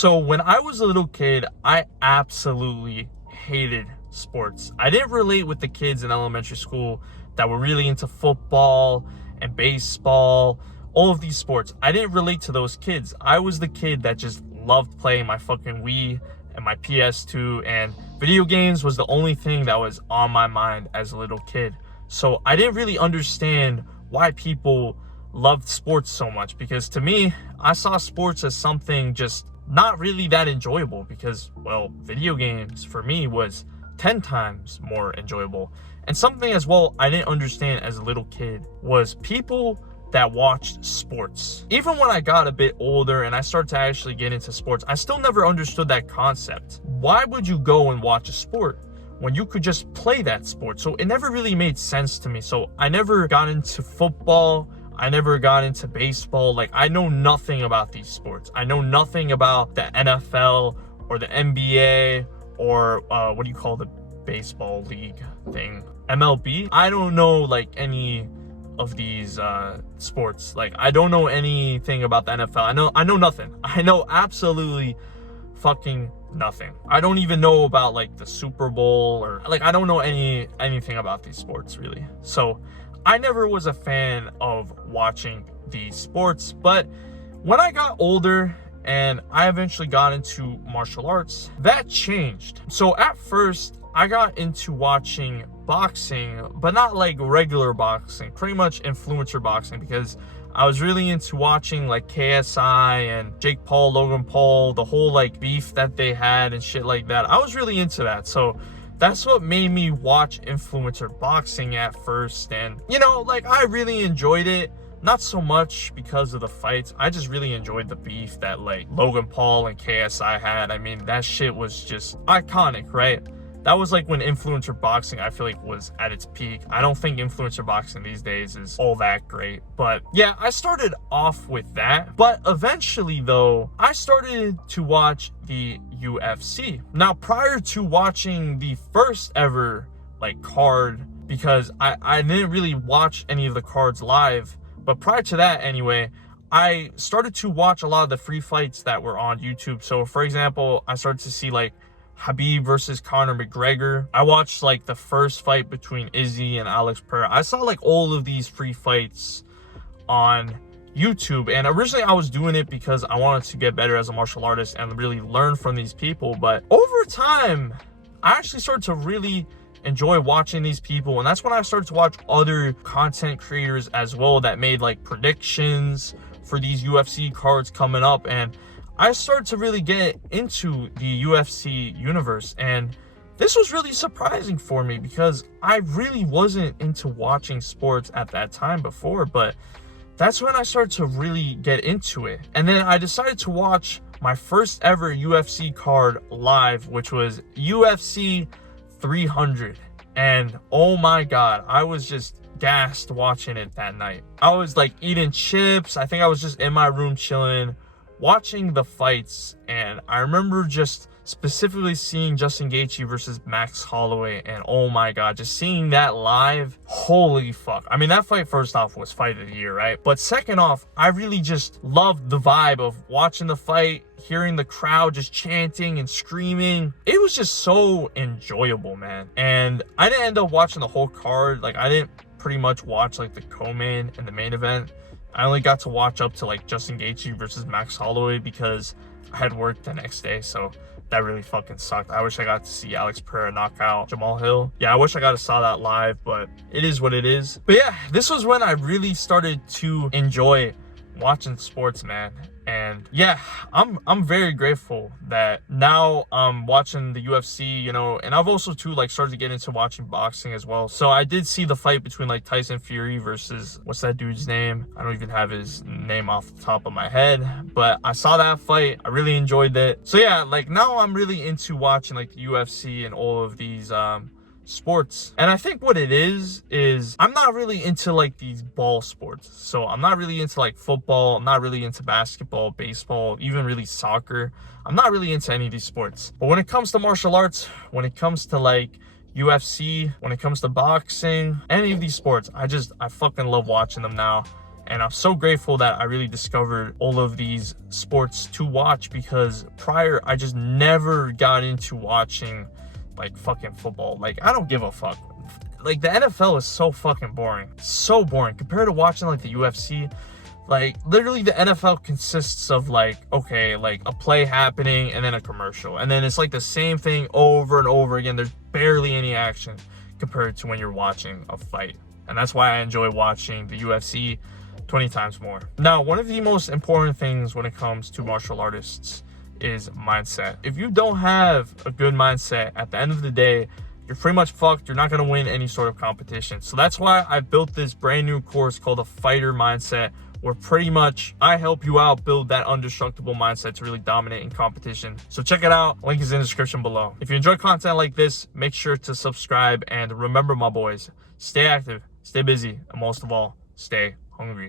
So when I was a little kid, I absolutely hated sports. I didn't relate with the kids in elementary school that were really into football and baseball, all of these sports. I didn't relate to those kids. I was the kid that just loved playing my fucking Wii and my PS2, and video games was the only thing that was on my mind as a little kid. So I didn't really understand why people loved sports so much, because to me, I saw sports as something just not really that enjoyable, because, well, video games for me was 10 times more enjoyable. And something as well I didn't understand as a little kid was people that watched sports. Even when I got a bit older and I started to actually get into sports, I still never understood that concept. Why would you go and watch a sport when you could just play that sport? So it never really made sense to me. So I never got into football. I never got into baseball. Like, I know nothing about these sports. I know nothing about the NFL or the NBA or what do you call the baseball league thing? MLB? I don't know like any of these sports. Like, I don't know anything about the NFL. I know nothing. I know absolutely fucking nothing. I don't even know about like the Super Bowl, or like I don't know anything about these sports really. So I never was a fan of watching these sports. But when I got older and I eventually got into martial arts, that changed. So at first I got into watching boxing, but not like regular boxing, pretty much influencer boxing, because I was really into watching like KSI and Jake Paul, Logan Paul, the whole like beef that they had and shit like that. I was really into that. So that's what made me watch influencer boxing at first. And, you know, like, I really enjoyed it. Not so much because of the fights. I just really enjoyed the beef that like Logan Paul and KSI had. I mean, that shit was just iconic, right? That was like when influencer boxing, I feel like, was at its peak. I don't think influencer boxing these days is all that great. But yeah, I started off with that. But eventually though, I started to watch the UFC. Now, prior to watching the first ever like card, because I didn't really watch any of the cards live, but prior to that anyway, I started to watch a lot of the free fights that were on YouTube. So for example, I started to see like Khabib versus Conor McGregor. I watched like the first fight between Izzy and Alex Pereira. I saw like all of these free fights on YouTube, and originally I was doing it because I wanted to get better as a martial artist and really learn from these people. But over time, I actually started to really enjoy watching these people, and that's when I started to watch other content creators as well that made like predictions for these UFC cards coming up. And I started to really get into the UFC universe, and this was really surprising for me because I really wasn't into watching sports at that time before, but that's when I started to really get into it. And then I decided to watch my first ever UFC card live, which was UFC 300. And oh my God, I was just gassed watching it that night. I was like eating chips. I think I was just in my room chilling, watching the fights, and I remember just specifically seeing Justin Gaethje versus Max Holloway, and oh my God, just seeing that live, holy fuck. I mean, that fight first off was fight of the year, right? But second off, I really just loved the vibe of watching the fight, hearing the crowd just chanting and screaming. It was just so enjoyable, man. And I didn't end up watching the whole card. Like, I didn't pretty much watch like the co-main and the main event. I only got to watch up to like Justin Gaethje versus Max Holloway because I had work the next day, so that really fucking sucked. I wish I got to see Alex Pereira knock out Jamal Hill. Yeah, I wish I got to saw that live, but it is what it is. But yeah, this was when I really started to enjoy watching sports, man. And yeah, I'm very grateful that now I'm watching the UFC, you know, and I've also too like started to get into watching boxing as well. So I did see the fight between like Tyson Fury versus, what's that dude's name? I don't even have his name off the top of my head, but I saw that fight. I really enjoyed it. So yeah, like now I'm really into watching like the UFC and all of these sports. And I think what it is I'm not really into like these ball sports. So I'm not really into like football. I'm not really into basketball, baseball, even really soccer. I'm not really into any of these sports. But when it comes to martial arts, when it comes to like UFC, when it comes to boxing, any of these sports, I fucking love watching them now. And I'm so grateful that I really discovered all of these sports to watch, because prior I just never got into watching like fucking football. Like, I don't give a fuck. Like, the NFL is so fucking boring. So boring compared to watching like the UFC. Like, literally the NFL consists of like, okay, like a play happening and then a commercial. And then it's like the same thing over and over again. There's barely any action compared to when you're watching a fight. And that's why I enjoy watching the UFC 20 times more. Now, one of the most important things when it comes to martial artists is mindset. If you don't have a good mindset, at the end of the day, you're pretty much fucked. You're not going to win any sort of competition. So that's why I built this brand new course called the Fighter Mindset, where pretty much I help you out build that indestructible mindset to really dominate in competition. So check it out. Link is in the description below. If you enjoy content like this, make sure to subscribe. And remember, my boys, stay active, stay busy, and most of all, stay hungry.